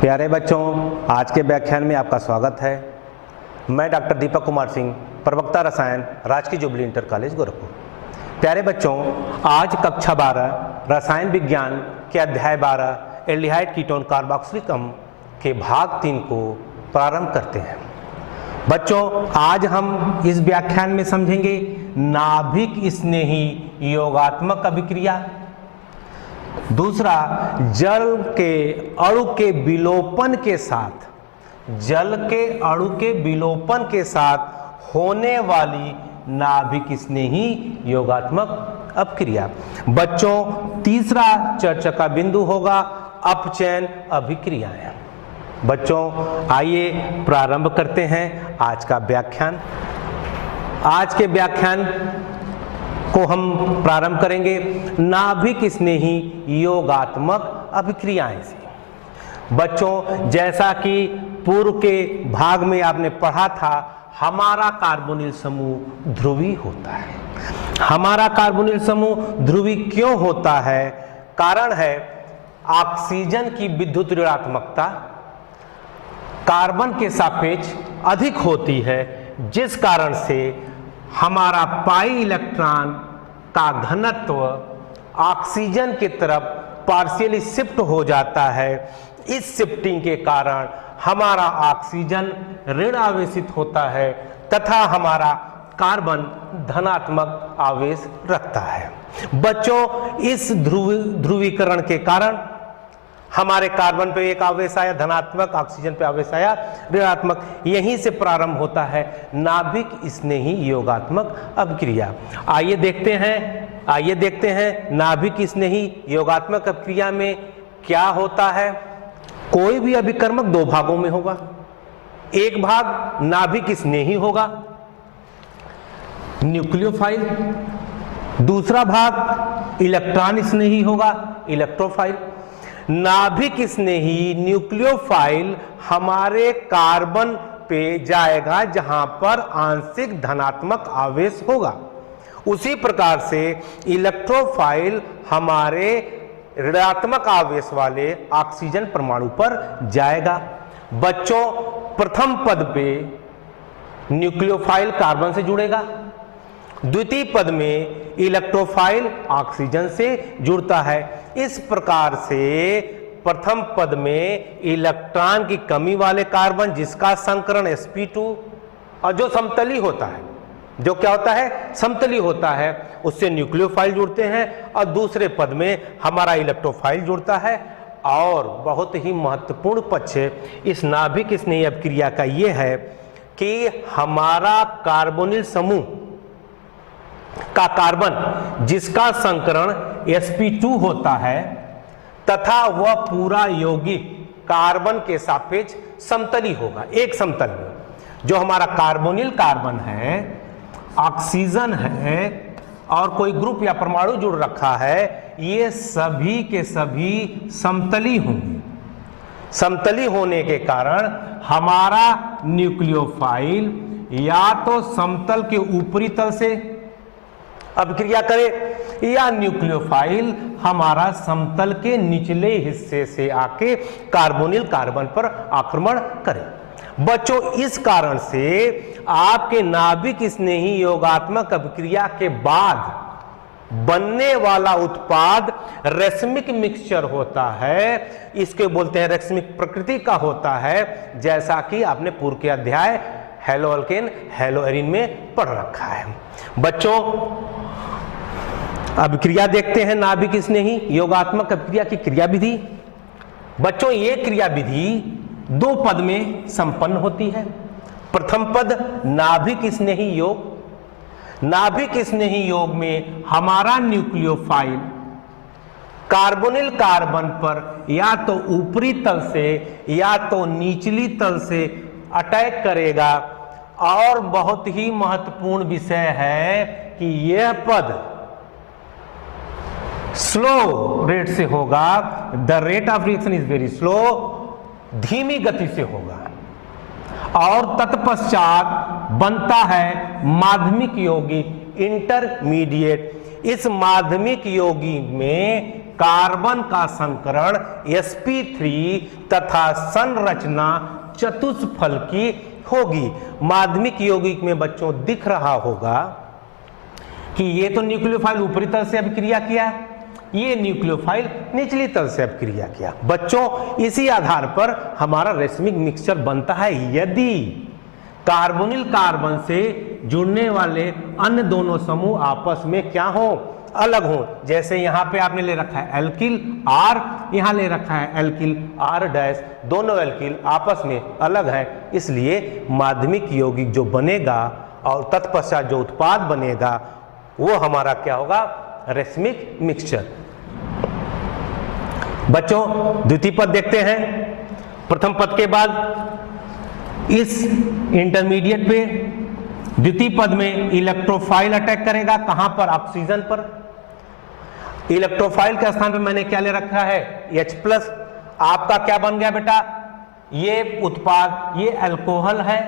प्यारे बच्चों, आज के व्याख्यान में आपका स्वागत है। मैं डॉक्टर दीपक कुमार सिंह, प्रवक्ता रसायन, राजकीय जुबली इंटर कॉलेज गोरखपुर। प्यारे बच्चों, आज कक्षा 12 रसायन विज्ञान के अध्याय 12 एल्डिहाइड कीटोन कार्बोक्सिलिक अम्ल के भाग 3 को प्रारंभ करते हैं। बच्चों, आज हम इस व्याख्यान में समझेंगे नाभिक स्नेही योगात्मक अभिक्रिया। दूसरा, जल के अणु के विलोपन के साथ, जल के अणु के विलोपन के साथ होने वाली नाभिक स्नेही योगात्मक अभिक्रिया। बच्चों, तीसरा चर्चा का बिंदु होगा अपचयन अभिक्रियाएं। बच्चों, आइए प्रारंभ करते हैं आज का व्याख्यान। आज के व्याख्यान को हम प्रारंभ करेंगे नाभिक स्नेही योगात्मक अभिक्रियाएं से। बच्चों, जैसा कि पूर्व के भाग में आपने पढ़ा था, हमारा कार्बोनिल समूह ध्रुवी होता है। हमारा कार्बोनिल समूह ध्रुवी क्यों होता है? कारण है ऑक्सीजन की विद्युत ऋणात्मकता कार्बन के सापेक्ष अधिक होती है, जिस कारण से हमारा पाई इलेक्ट्रॉन का घनत्व ऑक्सीजन की तरफ पार्शियली शिफ्ट हो जाता है। इस शिफ्टिंग के कारण हमारा ऑक्सीजन ऋण आवेशित होता है तथा हमारा कार्बन धनात्मक आवेश रखता है। बच्चों, इस ध्रुवीकरण के कारण हमारे कार्बन पे एक आवेश आया धनात्मक, ऑक्सीजन पे आवेश आया ऋणात्मक। यहीं से प्रारंभ होता है नाभिक स्नेही योगात्मक अभिक्रिया। आइए देखते हैं नाभिक स्नेही योगात्मक अभिक्रिया में क्या होता है। कोई भी अभिकर्मक दो भागों में होगा। एक भाग नाभिक स्नेही होगा, न्यूक्लियोफाइल। दूसरा भाग इलेक्ट्रॉन स्नेही होगा, इलेक्ट्रोफाइल। नाभिक स्नेही न्यूक्लियोफाइल हमारे कार्बन पे जाएगा जहां पर आंशिक धनात्मक आवेश होगा। उसी प्रकार से इलेक्ट्रोफाइल हमारे ऋणात्मक आवेश वाले ऑक्सीजन परमाणु पर जाएगा। बच्चों, प्रथम पद पे न्यूक्लियोफाइल कार्बन से जुड़ेगा, द्वितीय पद में इलेक्ट्रोफाइल ऑक्सीजन से जुड़ता है। इस प्रकार से प्रथम पद में इलेक्ट्रॉन की कमी वाले कार्बन जिसका संकरण sp2 और जो समतली होता है, जो क्या होता है, समतली होता है, उससे न्यूक्लियोफाइल जुड़ते हैं और दूसरे पद में हमारा इलेक्ट्रोफाइल जुड़ता है। और बहुत ही महत्वपूर्ण पक्ष इस नाभिक स्नेही अभिक्रिया का यह है कि हमारा कार्बोनिल समूह का कार्बन जिसका संकरण sp2 होता है तथा वह पूरा यौगिक कार्बन के सापेक्ष समतली होगा। एक समतल में जो हमारा कार्बोनिल कार्बन है, ऑक्सीजन है और कोई ग्रुप या परमाणु जुड़ रखा है, ये सभी के सभी समतली होंगे। समतली होने के कारण हमारा न्यूक्लियोफाइल या तो समतल के ऊपरी तल से अभिक्रिया करे या न्यूक्लियोफाइल हमारा समतल के निचले हिस्से से आके कार्बोनिल कार्बन पर आक्रमण करे। बच्चों, इस कारण से आपके नाभिक स्नेही योगात्मक अभिक्रिया के बाद बनने वाला उत्पाद रेशमिक मिक्सचर होता है। इसके बोलते हैं रेशमिक प्रकृति का होता है, जैसा कि आपने पूर्व के अध्याय हेलो अल्केन हेलो एरिन में पढ़ रखा है। बच्चों, अभिक्रिया देखते हैं नाभिक स्नेही योगात्मक अभिक्रिया की क्रिया विधि। बच्चों, ये क्रिया विधि दो पद में संपन्न होती है। प्रथम पद नाभिक स्नेही योग। नाभिक स्नेही योग में हमारा न्यूक्लियोफाइल कार्बोनिल कार्बन पर या तो ऊपरी तल से या तो निचली तल से अटैक करेगा। और बहुत ही महत्वपूर्ण विषय है कि यह पद स्लो रेट से होगा। The rate of reaction is very slow, धीमी गति से होगा। और तत्पश्चात बनता है माध्यमिक यौगिक, इंटरमीडिएट। इस माध्यमिक यौगिक में कार्बन का संकरण sp3 तथा संरचना चतुष्फल की होगी। माध्यमिक यौगिक में बच्चों दिख रहा होगा कि ये तो न्यूक्लियोफाइल ऊपरी तल से अभिक्रिया किया, ये न्यूक्लियोफाइल निचली तल से अभिक्रिया किया। बच्चों इसी आधार पर हमारा रेशमिक मिक्सचर बनता है यदि कार्बोनिल कार्बन से जुड़ने वाले अन्य दोनों समूह आपस में क्या हो, अलग हो। जैसे यहां पे आपने ले रखा है एल्किल R, यहां ले रखा है एल्किल R डैश, दोनों एल्किल आपस में अलग है, इसलिए माध्यमिक यौगिक जो बनेगा और तत्पश्चात जो उत्पाद बनेगा वो हमारा क्या होगा, रेशमिक मिक्सचर। बच्चों द्वितीय पद देखते हैं। प्रथम पद के बाद इस इंटरमीडिएट पे द्वितीय पद में इलेक्ट्रोफाइल अटैक करेगा, कहां पर, ऑक्सीजन पर। इलेक्ट्रोफाइल के स्थान पे मैंने क्या ले रखा है, H+। आपका क्या बन गया बेटा, ये उत्पाद, ये अल्कोहल है।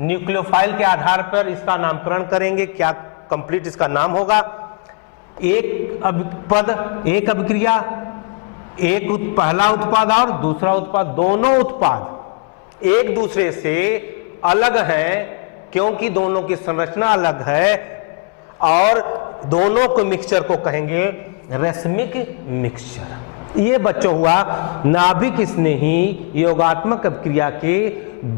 न्यूक्लियोफाइल के आधार पर इसका नामकरण करेंगे, क्या कंप्लीट इसका नाम होगा। एक पद, एक अभिक्रिया, एक पहला उत्पाद और दूसरा उत्पाद, दोनों उत्पाद एक दूसरे से अलग हैं क्योंकि दोनों की संरचना अलग है और दोनों को मिक्सचर को कहेंगे रेशमिक मिक्सचर। ये बच्चों हुआ नाभिक स्नेही योगात्मक अभिक्रिया के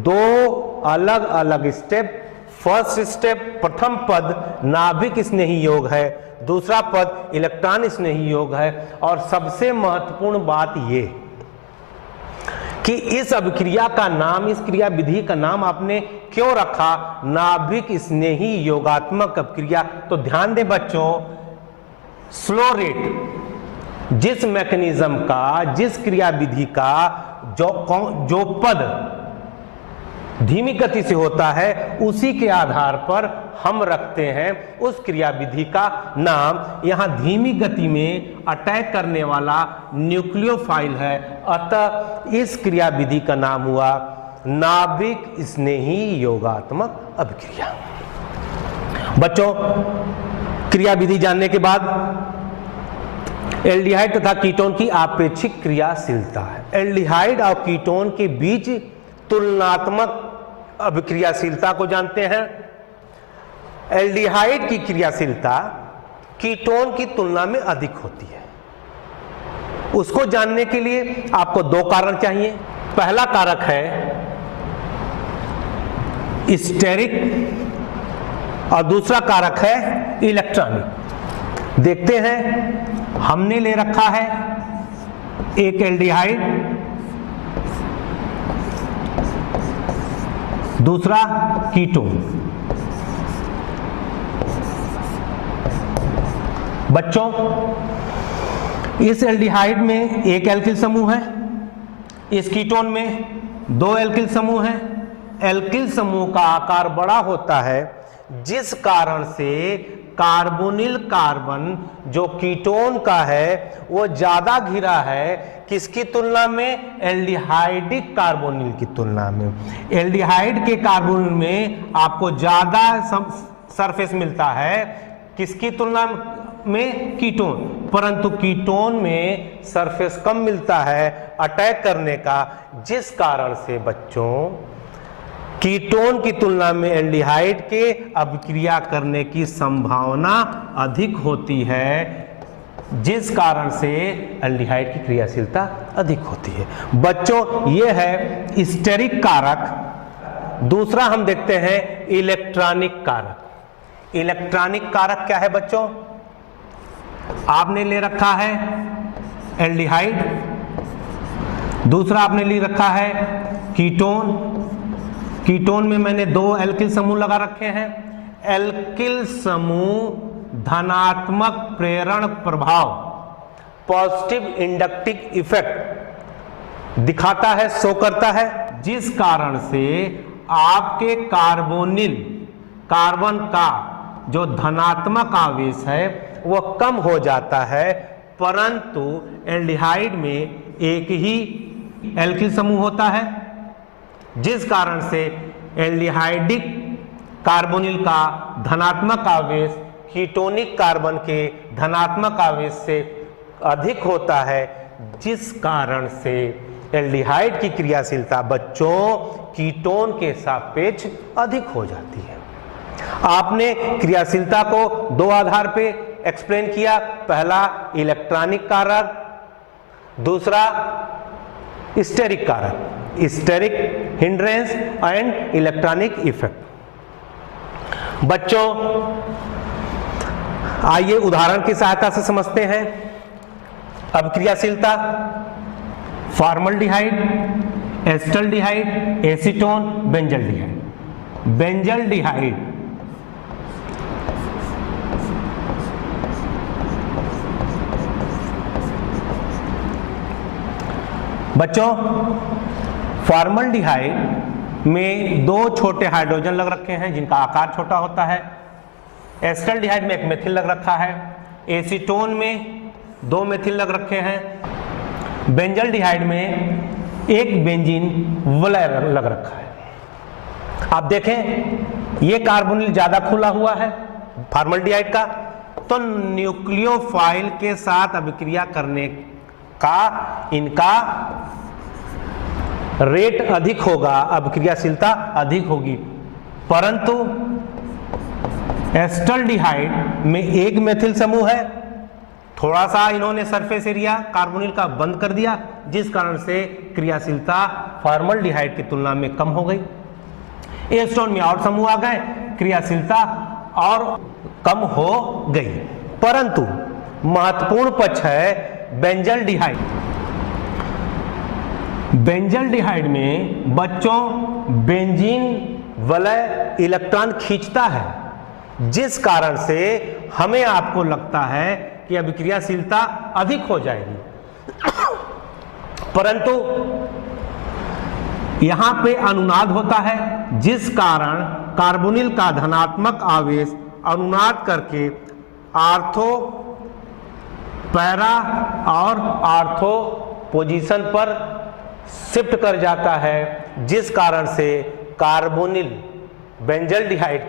दो अलग अलग स्टेप। फर्स्ट स्टेप, प्रथम पद नाभिक स्नेही योग है, दूसरा पद इलेक्ट्रॉन स्नेही योग है। और सबसे महत्वपूर्ण बात ये कि इस अभिक्रिया का नाम, इस क्रिया विधि का नाम आपने क्यों रखा, नाभिक स्नेही योगात्मक अभिक्रिया। तो ध्यान दें बच्चों, स्लो रेट, जिस मैकेनिज्म का, जिस क्रिया विधि का जो पद धीमी गति से होता है उसी के आधार पर हम रखते हैं उस क्रिया विधि का नाम। यहां धीमी गति में अटैक करने वाला न्यूक्लियोफाइल है, अतः इस क्रिया विधि का नाम हुआ नाभिक स्नेही योगात्मक अभिक्रिया। बच्चों क्रिया विधि जानने के बाद एल्डिहाइड तथा कीटोन की आपेक्षिक क्रियाशीलता है। एल्डिहाइड और कीटोन के बीच तुलनात्मक अभिक्रियाशीलता को जानते हैं। एल्डिहाइड की क्रियाशीलता कीटोन की तुलना में अधिक होती है। उसको जानने के लिए आपको दो कारण चाहिए। पहला कारक है स्टेरिक और दूसरा कारक है इलेक्ट्रॉनिक। देखते हैं, हमने ले रखा है एक एल्डिहाइड, दूसरा कीटोन। बच्चों इस एल्डिहाइड में एक एल्किल समूह है, इस कीटोन में दो एल्किल समूह हैं। एल्किल समूह का आकार बड़ा होता है जिस कारण से कार्बोनिल कार्बन जो कीटोन का है वो ज्यादा घिरा है किसकी तुलना में, एल्डिहाइडिक कार्बोनिल की तुलना में। एल्डिहाइड के कार्बोनिल में आपको ज्यादा सरफेस मिलता है, किसकी तुलना में, कीटोन। परंतु कीटोन में सरफेस कम मिलता है अटैक करने का, जिस कारण से बच्चों कीटोन की तुलना में एल्डिहाइड के अभिक्रिया करने की संभावना अधिक होती है, जिस कारण से एल्डिहाइड की क्रियाशीलता अधिक होती है। बच्चों ये है स्टेरिक कारक। दूसरा हम देखते हैं इलेक्ट्रॉनिक कारक। इलेक्ट्रॉनिक कारक क्या है बच्चों, आपने ले रखा है एल्डिहाइड, दूसरा आपने ले रखा है कीटोन। कीटोन में मैंने दो एल्किल समूह लगा रखे हैं। एल्किल समूह धनात्मक प्रेरण प्रभाव, पॉजिटिव इंडक्टिव इफेक्ट दिखाता है, शो करता है, जिस कारण से आपके कार्बोनिल कार्बन का जो धनात्मक आवेश है वह कम हो जाता है। परंतु एल्डिहाइड में एक ही एल्किल समूह होता है, जिस कारण से एल्डिहाइडिक कार्बोनिल का धनात्मक आवेश कीटोनिक कार्बन के धनात्मक आवेश से अधिक होता है, जिस कारण से एल्डिहाइड की क्रियाशीलता बच्चों कीटोन के सापेक्ष अधिक हो जाती है। आपने क्रियाशीलता को दो आधार पे एक्सप्लेन किया, पहला इलेक्ट्रॉनिक कारक, दूसरा स्टेरिक कारक, steric hindrance and electronic effect. बच्चों आइए उदाहरण की सहायता से समझते हैं। अब क्रियाशीलता formaldehyde, acetaldehyde, acetone, benzaldehyde. Benzaldehyde बच्चों फॉर्मल्डिहाइड में दो छोटे हाइड्रोजन लग रखे हैं जिनका आकार छोटा होता है। एस्टल्डिहाइड में एक मेथिल लग रखा है। एसीटोन में दो मेथिल लग रखे हैं। बेंजल्डिहाइड में एक बेंजीन वलय लग रखा है। आप देखें ये कार्बोनिल ज्यादा खुला हुआ है फॉर्मल्डिहाइड का, तो न्यूक्लियोफाइल के साथ अभिक्रिया करने का इनका रेट अधिक होगा, अभिक्रियाशीलता अधिक होगी। परंतु एस्टल्डिहाइड में एक मेथिल समूह है, थोड़ा सा इन्होंने सरफेस एरिया कार्बोनिल का बंद कर दिया, जिस कारण से क्रियाशीलता फॉर्मल्डिहाइड की तुलना में कम हो गई। एस्टोन में और समूह आ गए, क्रियाशीलता और कम हो गई। परंतु महत्वपूर्ण पक्ष है बेंजल्डिहाइड। बेंजल्डिहाइड में बच्चों बेंजीन वलय इलेक्ट्रॉन खींचता है, जिस कारण से हमें आपको लगता है कि अभिक्रियाशीलता अधिक हो जाएगी। परंतु यहां पे अनुनाद होता है, जिस कारण कार्बोनिल का धनात्मक आवेश अनुनाद करके आर्थो पैरा और आर्थो पोजीशन पर शिफ्ट कर जाता है, जिस कारण से कार्बोनिल बेंजल्डिहाइड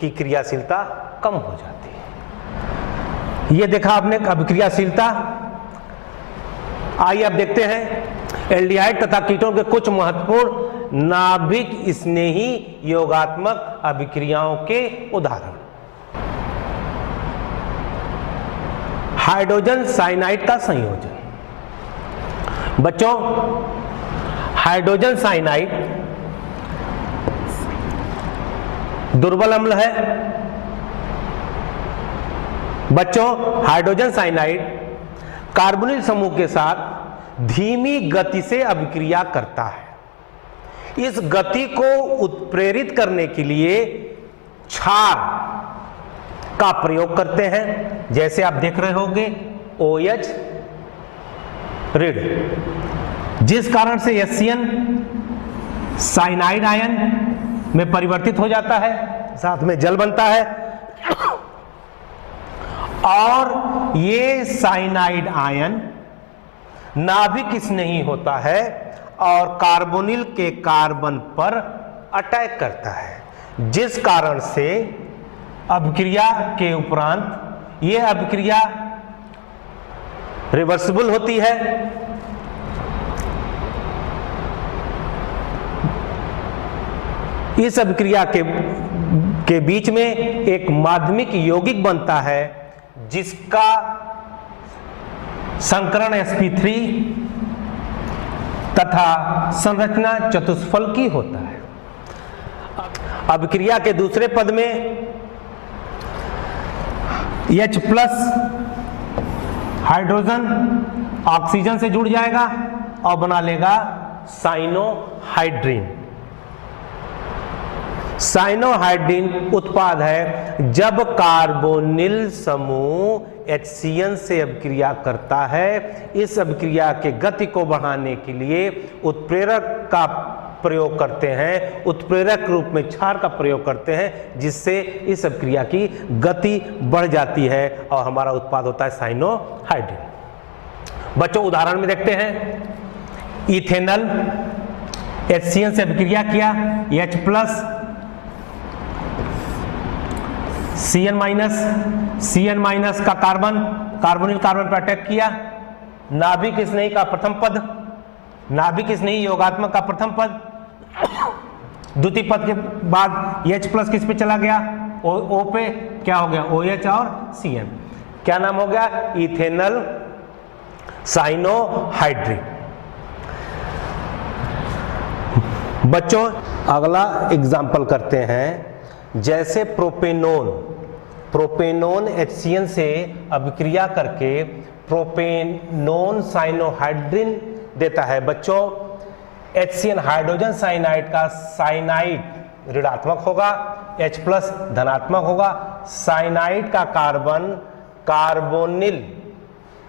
की क्रियाशीलता कम हो जाती है। ये देखा आपने अभिक्रियाशीलता। आइए अब देखते हैं एल्डिहाइड तथा कीटोन के कुछ महत्वपूर्ण नाभिक स्नेही योगात्मक अभिक्रियाओं के उदाहरण। हाइड्रोजन साइनाइड का संयोजन। बच्चों हाइड्रोजन साइनाइड दुर्बल अम्ल है। बच्चों हाइड्रोजन साइनाइड कार्बोनिल समूह के साथ धीमी गति से अभिक्रिया करता है। इस गति को उत्प्रेरित करने के लिए क्षार का प्रयोग करते हैं, जैसे आप देख रहे होंगे OH ऋण, जिस कारण से HCN साइनाइड आयन में परिवर्तित हो जाता है, साथ में जल बनता है और ये साइनाइड आयन नाभिक स्नेही होता है और कार्बोनिल के कार्बन पर अटैक करता है, जिस कारण से अभिक्रिया के उपरांत यह अभिक्रिया रिवर्सिबल होती है। इस अभिक्रिया के बीच में एक माध्यमिक यौगिक बनता है, जिसका संकरण sp3 तथा संरचना चतुष्फलकी होता है। अभिक्रिया के दूसरे पद में H+ हाइड्रोजन ऑक्सीजन से जुड़ जाएगा और बना लेगा साइनोहाइड्रीन। साइनोहाइड्रीन उत्पाद है जब कार्बोनिल समूह HCN से अभिक्रिया करता है। इस अभिक्रिया के गति को बढ़ाने के लिए उत्प्रेरक का प्रयोग करते हैं, उत्प्रेरक रूप में क्षार का प्रयोग करते हैं, जिससे इस अभिक्रिया की गति बढ़ जाती है और हमारा उत्पाद होता है साइनोहाइड्रीन। बच्चों उदाहरण में देखते हैं इथेनॉल HCN से अभिक्रिया किया, H+ CN- Cn माइनस का कार्बन, कार्बोनिल कार्बन पर अटैक किया, नाभिक स्नेही का प्रथम पद, नाभिक स्नेही योगात्मक का प्रथम पद, द्वितीय पद के बाद H प्लस किस पे चला गया, O पे, क्या हो गया OH और Cn, क्या नाम हो गया, इथेनल साइनोहाइड्रिक। बच्चों अगला एग्जाम्पल करते हैं, जैसे प्रोपेनोन HCN से अभिक्रिया करके प्रोपेनोन साइनोहाइड्रिन देता है। बच्चों HCN हाइड्रोजन साइनाइड का साइनाइड ऋणात्मक होगा, H प्लस धनात्मक होगा, साइनाइड का कार्बन कार्बोनिल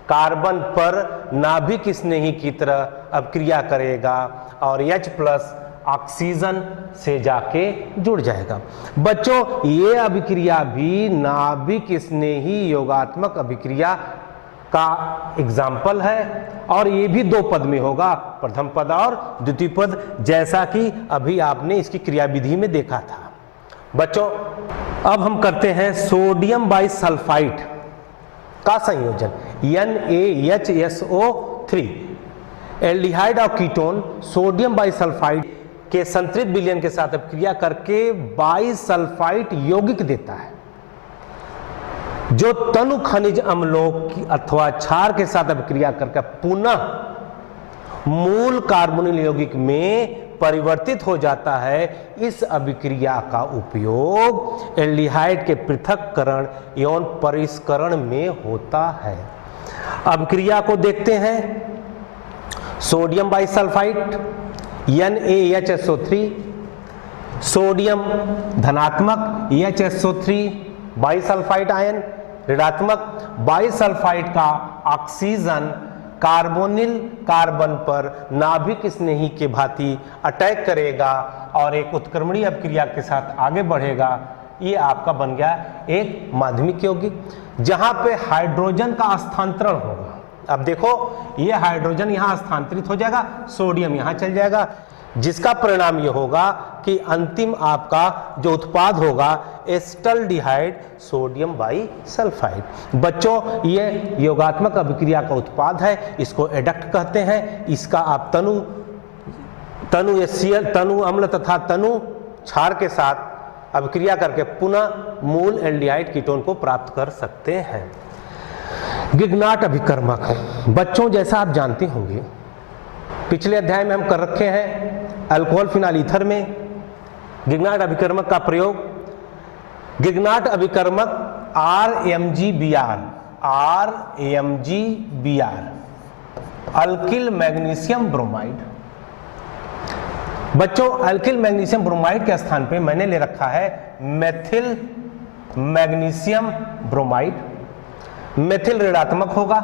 कार्बन पर नाभिक स्नेही की तरह अभिक्रिया करेगा और H प्लस ऑक्सीजन से जाके जुड़ जाएगा। बच्चों ये अभिक्रिया भी नाभिक स्नेही योगात्मक अभिक्रिया का एग्जाम्पल है और ये भी दो पद में होगा, प्रथम पद और द्वितीय पद, जैसा कि अभी आपने इसकी क्रियाविधि में देखा था। बच्चों अब हम करते हैं सोडियम बाइसल्फाइड का संयोजन NaHSO3 एल्डिहाइड और कीटोन सोडियम बाइसल्फाइड के संतृप्त विलयन के साथ अभिक्रिया करके बाइसल्फाइड यौगिक देता है, जो तनु खनिज अम्लों की अथवा क्षार के साथ अभिक्रिया करके पुनः मूल कार्बोनिल यौगिक में परिवर्तित हो जाता है। इस अभिक्रिया का उपयोग एल्डिहाइड के पृथक्करण एवं परिष्करण में होता है। अभिक्रिया को देखते हैं, सोडियम बाइसल्फाइड NaHSO3, सोडियम धनात्मक HSO3 बाइसल्फाइड आयन ऋणात्मक, बाइसल्फाइड का ऑक्सीजन कार्बोनिल कार्बन पर नाभिक स्नेही के भांति अटैक करेगा और एक उत्क्रमणीय अभिक्रिया के साथ आगे बढ़ेगा। ये आपका बन गया एक माध्यमिक यौगिक, जहां पे हाइड्रोजन का स्थानांतरण होगा। अब देखो ये हाइड्रोजन यहां स्थानांतरित हो जाएगा, सोडियम यहां चल जाएगा, जिसका परिणाम ये होगा कि अंतिम आपका जो उत्पाद होगा एस्टल्डिहाइड सोडियम बाइसल्फाइड। बच्चों ये योगात्मक अभिक्रिया का उत्पाद है, इसको एडक्ट कहते हैं। इसका आप तनु अम्ल तथा तनु क्षार के साथ अभिक्रिया करके पुनः मूल एल्डिहाइड कीटोन को प्राप्त कर सकते हैं। गिगनाट अभिकर्मक, बच्चों जैसा आप जानते होंगे पिछले अध्याय में हम कर रखे हैं अल्कोहल फिनाइल ईथर में गिगनाट अभिकर्मक का प्रयोग। गिगनाट अभिकर्मक RMgBr अल्किल मैग्नीशियम ब्रोमाइड। बच्चों अल्किल मैग्नीशियम ब्रोमाइड के स्थान पे मैंने ले रखा है मेथिल मैग्नीशियम ब्रोमाइड। मेथिल ऋणात्मक होगा,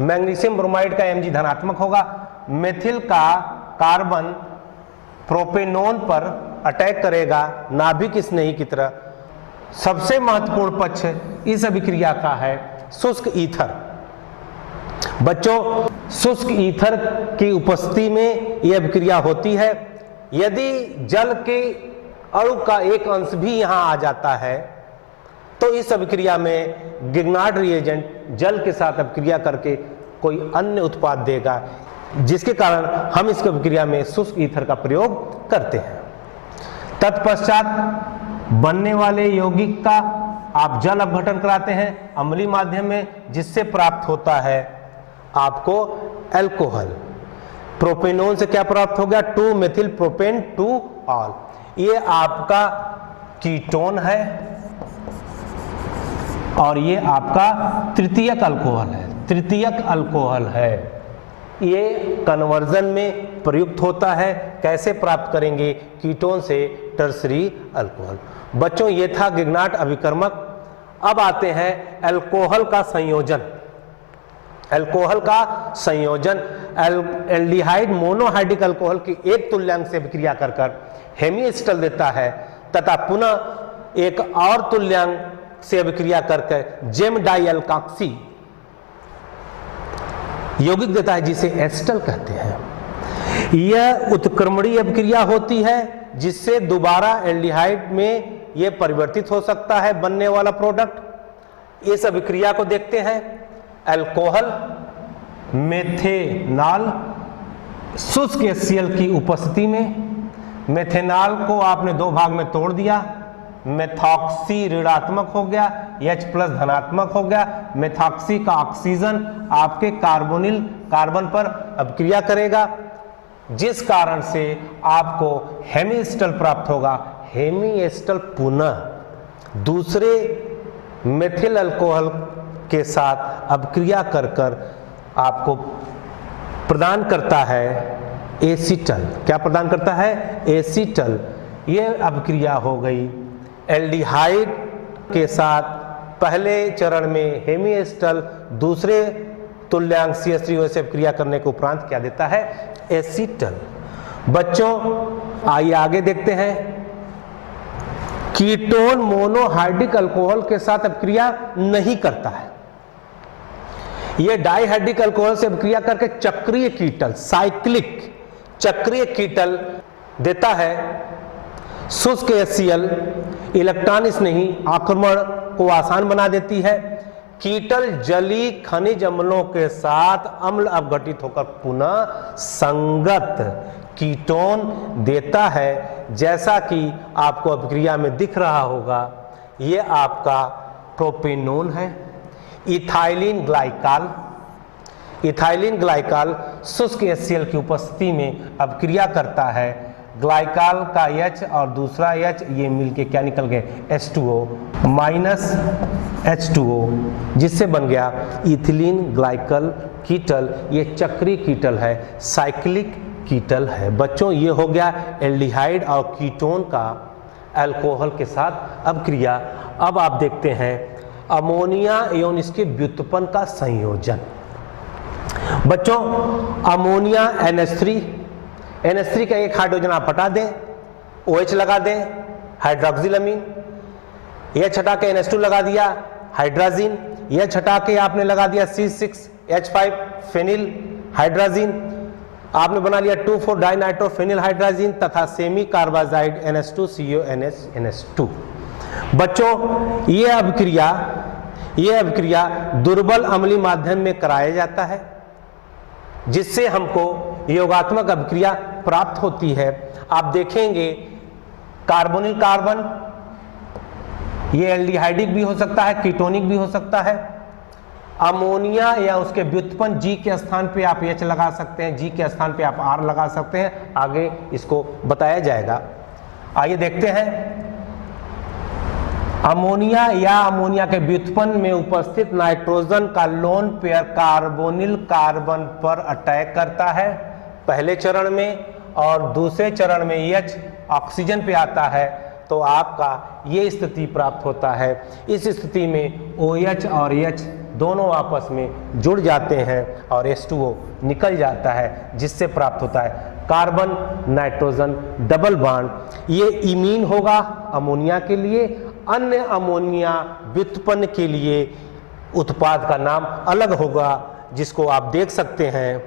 मैग्नीशियम ब्रोमाइड का Mg धनात्मक होगा। मेथिल का कार्बन प्रोपेनोन पर अटैक करेगा नाभिक स्नेही की तरह। सबसे महत्वपूर्ण पक्ष इस अभिक्रिया का है शुष्क ईथर। बच्चों शुष्क ईथर की उपस्थिति में यह अभिक्रिया होती है। यदि जल के अणु का एक अंश भी यहां आ जाता है तो इस अभिक्रिया में गिगनाट रिएजेंट जल के साथ अभिक्रिया करके कोई अन्य उत्पाद देगा, जिसके कारण हम इस अभिक्रिया में शुष्क ईथर का प्रयोग करते हैं। तत्पश्चात बनने वाले यौगिक का आप जल अपघटन कराते हैं अम्लीय माध्यम में, जिससे प्राप्त होता है आपको अल्कोहल। प्रोपेनोन से क्या प्राप्त हो गया 2 मेथिल प्रोपेन 2 ऑल। ये आपका कीटोन है और ये आपका तृतीयक अल्कोहल है। तृतीयक अल्कोहल है, ये कन्वर्जन में प्रयुक्त होता है। कैसे प्राप्त करेंगे कीटोन से टर्सरी अल्कोहल। बच्चों ये था गिगनाट अभिकर्मक। अब आते हैं अल्कोहल का संयोजन। अल्कोहल का संयोजन एल्डिहाइड मोनोहाइड्रिक अल्कोहल की एक तुल्यांक से अभिक्रिया कर हेमीएस्टर देता है तथा पुनः एक और तुल्यांक से अभिक्रिया करके जेम डाई अल्काक्सी यौगिक देता है, जिसे एस्टर कहते हैं। यह उत्क्रमणीय अभिक्रिया होती है, जिससे दोबारा एल्डिहाइड में यह परिवर्तित हो सकता है बनने वाला प्रोडक्ट। इस अभिक्रिया को देखते हैं। अल्कोहल मेथेनॉल शुष्क HCl की उपस्थिति में, मेथेनॉल को आपने दो भाग में तोड़ दिया, मेथॉक्सी ऋणात्मक हो गया, H प्लस धनात्मक हो गया। मेथॉक्सी का ऑक्सीजन आपके कार्बोनिल कार्बन पर अभिक्रिया करेगा, जिस कारण से आपको हेमीएस्टर प्राप्त होगा। हेमीएस्टर पुनः दूसरे मेथिल अल्कोहल के साथ अभिक्रिया कर कर आपको प्रदान करता है एसीटल। क्या प्रदान करता है? एसीटल। यह अभिक्रिया हो गई एल्डिहाइड के साथ पहले चरण में हेमीएस्टर, दूसरे तुल्यांक CH3O से अभिक्रिया करने के उपरांत क्या देता है? एसीटल। बच्चों आइए आगे देखते हैं। कीटोन मोनोहाइड्रिक अल्कोहल के साथ अभिक्रिया नहीं करता है। यह डाइहाइड्रिक अल्कोहल से अभिक्रिया करके चक्रीय कीटल, साइक्लिक चक्रीय कीटल देता है। शुष्क HCl इलेक्ट्रॉन स्नेही आक्रमण को आसान बना देती है। कीटल जलीय खनिज अम्लों के साथ अम्ल अपघटित होकर पुनः संगत कीटोन देता है, जैसा कि आपको अभिक्रिया में दिख रहा होगा। यह आपका प्रोपेनोन है। इथाइलिन ग्लाइकाल, इथाइलिन ग्लाइकाल शुष्क HCl की उपस्थिति में अभिक्रिया करता है। ग्लाइकाल का H और दूसरा H ये मिलके क्या निकल गए? H2O माइनस H2O, जिससे बन गया इथिलीन ग्लाइकल कीटल। ये चक्रीय कीटल है, साइक्लिक कीटल है। बच्चों ये हो गया एल्डिहाइड और कीटोन का अल्कोहल के साथ अभिक्रिया। अब आप देखते हैं अमोनिया एवं इसके व्युत्पन्न का संयोजन। बच्चों अमोनिया NH3 का एक हाइड्रोजन आप हटा दें, OH लगा दें, हाइड्रोक्सिलमीन। यह हटा के NH2 लगा दिया, हाइड्राजीन। यह हटा के आपने लगा दिया C6H5 फेनिल हाइड्राजीन। आपने बना लिया 2,4 डाइनाइट्रोफेनिल हाइड्राजीन तथा सेमी कार्बाजाइड NH2CONH2। बच्चों यह अभिक्रिया दुर्बल अम्लीय माध्यम में कराया जाता है, जिससे हमको योगात्मक अभिक्रिया प्राप्त होती है। आप देखेंगे कार्बोनिल कार्बन ये एल्डिहाइडिक भी हो सकता है, कीटोनिक भी हो सकता है। अमोनिया या उसके व्युत्पन्न G के स्थान पे आप H लगा सकते हैं, G के स्थान पे आप R लगा सकते हैं। आगे इसको बताया जाएगा। आइए देखते हैं। अमोनिया या अमोनिया के व्युत्पन्न में उपस्थित नाइट्रोजन का लोन पेयर कार्बोनिल कार्बन पर अटैक करता है पहले चरण में, और दूसरे चरण में H ऑक्सीजन पे आता है, तो आपका ये स्थिति प्राप्त होता है। इस स्थिति में OH और H दोनों आपस में जुड़ जाते हैं और H2O निकल जाता है, जिससे प्राप्त होता है कार्बन नाइट्रोजन डबल बॉन्ड। ये इमीन होगा अमोनिया के लिए। अन्य अमोनिया व्युत्पन्न के लिए उत्पाद का नाम अलग होगा, जिसको आप देख सकते हैं।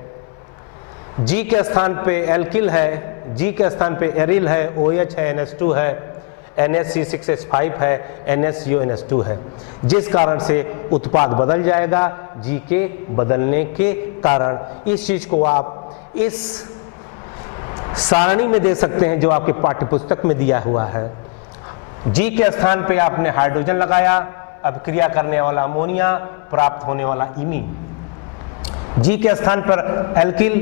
G के स्थान पे एल्किल है, G के स्थान पे एरिल है, OH है, NH2 है, NHC6H5 है, NHCONH2 है, जिस कारण से उत्पाद बदल जाएगा G के बदलने के कारण। इस चीज को आप इस सारणी में दे सकते हैं जो आपके पाठ्यपुस्तक में दिया हुआ है। G के स्थान पे आपने हाइड्रोजन लगाया, अभिक्रिया करने वाला अमोनिया, प्राप्त होने वाला इमीन। G के स्थान पर एल्किल,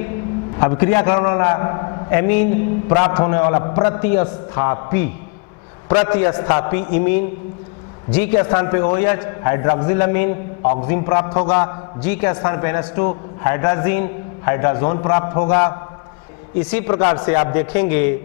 अभिक्रिया करने वाला एमीन, प्राप्त होने वाला प्रतिस्थापी इमीन। G के स्थान पे OH हाइड्रोक्सिलमीन, ऑक्सीजन प्राप्त होगा। G के स्थान पे NH2 हाइड्राजीन, हाइड्राजोन प्राप्त होगा। इसी प्रकार से आप देखेंगे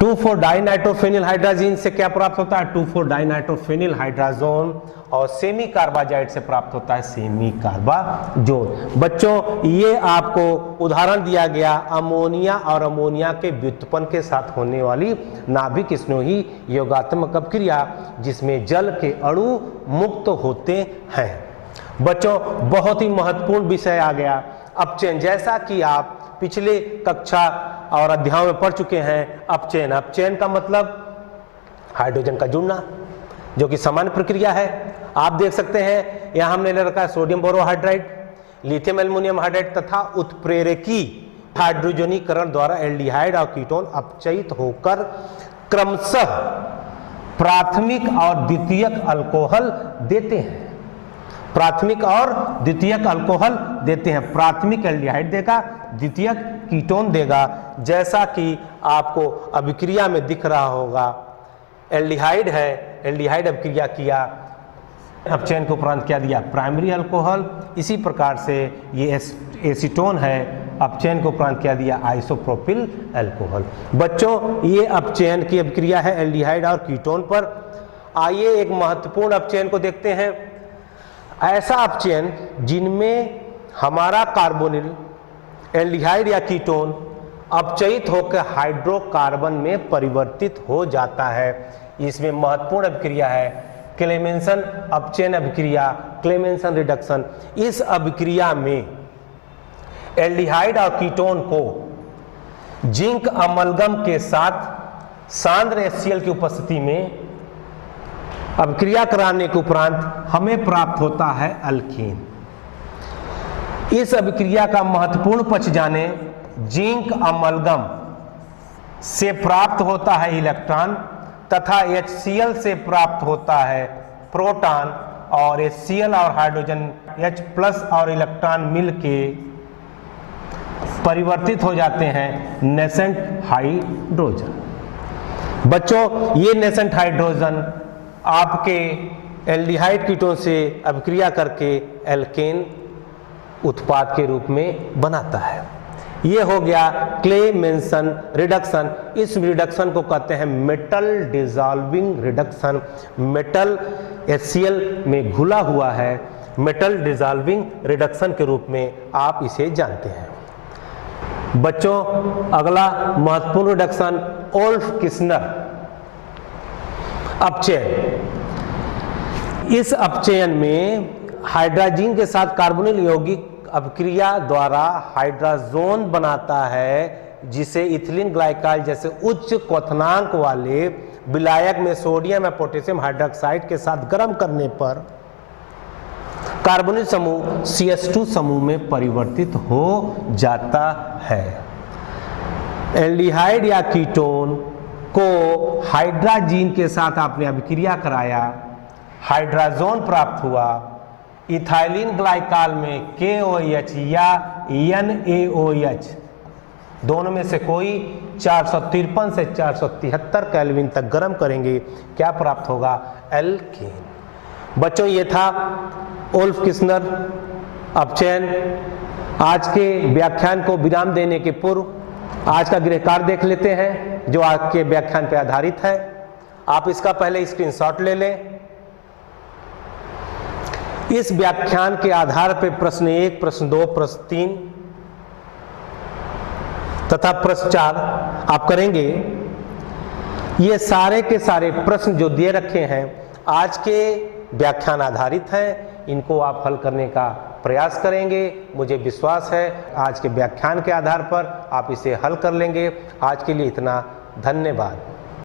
2,4 डाइनाइट्रोफेनिल हाइड्राजीन से क्या प्राप्त होता है? 2,4 डाइनाइट्रोफेनिल हाइड्राजोन। और सेमी कार्बाजाइड से प्राप्त होता है सेमी कार्बाजोन। बच्चों ये आपको उदाहरण दिया गया अमोनिया और अमोनिया के व्युत्पन्न के साथ होने वाली नाभिक स्नेही योगात्मक अभिक्रिया, जिसमें जल के अणु मुक्त होते हैं। बच्चों बहुत ही महत्वपूर्ण विषय आ गया अपचयन। जैसा कि आप पिछले कक्षा और अध्यायों में पढ़ चुके हैं, अपचयन का मतलब हाइड्रोजन का जुड़ना, जो कि सामान्य प्रक्रिया है। आप देख सकते हैं यहां हमने ले रखा है sodium borohydride, lithium aluminium hydride तथा उत्प्रेरकी हाइड्रोजनीकरण द्वारा एल्डिहाइड और कीटोन अपचयित होकर क्रमशः प्राथमिक और द्वितीयक अल्कोहल देते हैं। प्राथमिक और द्वितीयक अल्कोहल देते हैं। प्राथमिक एल्डिहाइड देगा, द्वितीयक कीटोन देगा। जैसा कि आपको अभिक्रिया में दिख रहा होगा, एल्डिहाइड है, एल्डिहाइड अभिक्रिया किया, अपचयन के उपरांत क्या दिया, प्राइमरी अल्कोहल। इसी प्रकार से ये एसीटोन है, अपचयन के उपरांत क्या दिया, आइसोप्रोपिल अल्कोहल। बच्चों, ये अपचयन की अभिक्रिया है एल्डिहाइड और कीटोन पर। आइए एक महत्वपूर्ण अपचयन को देखते हैं। ऐसा अपचयन जिनमें हमारा कार्बोनिल एल्डिहाइड या कीटोन अपचयित होकर हाइड्रोकार्बन में परिवर्तित हो जाता है। इसमें महत्वपूर्ण अभिक्रिया है क्लेमेंसन अपचयन अभिक्रिया, क्लेमेंसन रिडक्शन। इस अभिक्रिया में एल्डिहाइड और कीटोन को जिंक अमलगम के साथ सांद्र HCl की उपस्थिति में अभिक्रिया कराने के उपरांत हमें प्राप्त होता है अल्कीन। इस अभिक्रिया का महत्वपूर्ण पक्ष जाने, जिंक अमलगम से प्राप्त होता है इलेक्ट्रॉन तथा HCl से प्राप्त होता है प्रोटॉन, और HCl और हाइड्रोजन H+ और इलेक्ट्रॉन मिलके परिवर्तित हो जाते हैं नेसेंट हाइड्रोजन। बच्चों, ये नेसेंट हाइड्रोजन आपके एल्डिहाइड कीटोन से अभिक्रिया करके एल्केन उत्पाद के रूप में बनाता है। ये हो गया क्लेमेंसन रिडक्शन। इस रिडक्शन को कहते हैं metal dissolving reduction. Metal HCl में घुला हुआ है, मेटल डिसॉल्विंग रिडक्शन के रूप में आप इसे जानते हैं। बच्चों, अगला महत्वपूर्ण रिडक्शन ओल्फ-किस्नर अपचयन। इस अपचयन में हाइड्रोजन के साथ कार्बोनिल यौगिक अभिक्रिया द्वारा हाइड्रोजोन बनाता है, जिसे इथिलीन ग्लाइकॉल जैसे उच्च क्वथनांक वाले विलायक में सोडियम या पोटेशियम हाइड्रोक्साइड के साथ गर्म करने पर कार्बोनिल समूह CH2 समूह में परिवर्तित हो जाता है। एल्डिहाइड या कीटोन को हाइड्रोजन के साथ आपने अभिक्रिया कराया, हाइड्रोजोन प्राप्त हुआ, इथाइलिन ग्लाइकॉल में KOH या NaOH दोनों में से कोई 453 से 473 केल्विन तक गर्म करेंगे, क्या प्राप्त होगा, एल्कीन। बच्चों, ये था ओल्फ-किस्नर अपचयन। आज के व्याख्यान को विराम देने के पूर्व आज का गृह कार्य देख लेते हैं, जो आज के व्याख्यान पर आधारित है। आप इसका पहले स्क्रीनशॉट ले लें। इस व्याख्यान के आधार पर प्रश्न 1, प्रश्न 2, प्रश्न 3 तथा प्रश्न 4 आप करेंगे। ये सारे के सारे प्रश्न जो दिए रखे हैं आज के व्याख्यान आधारित हैं, इनको आप हल करने का प्रयास करेंगे। मुझे विश्वास है आज के व्याख्यान के आधार पर आप इसे हल कर लेंगे। आज के लिए इतना, धन्यवाद।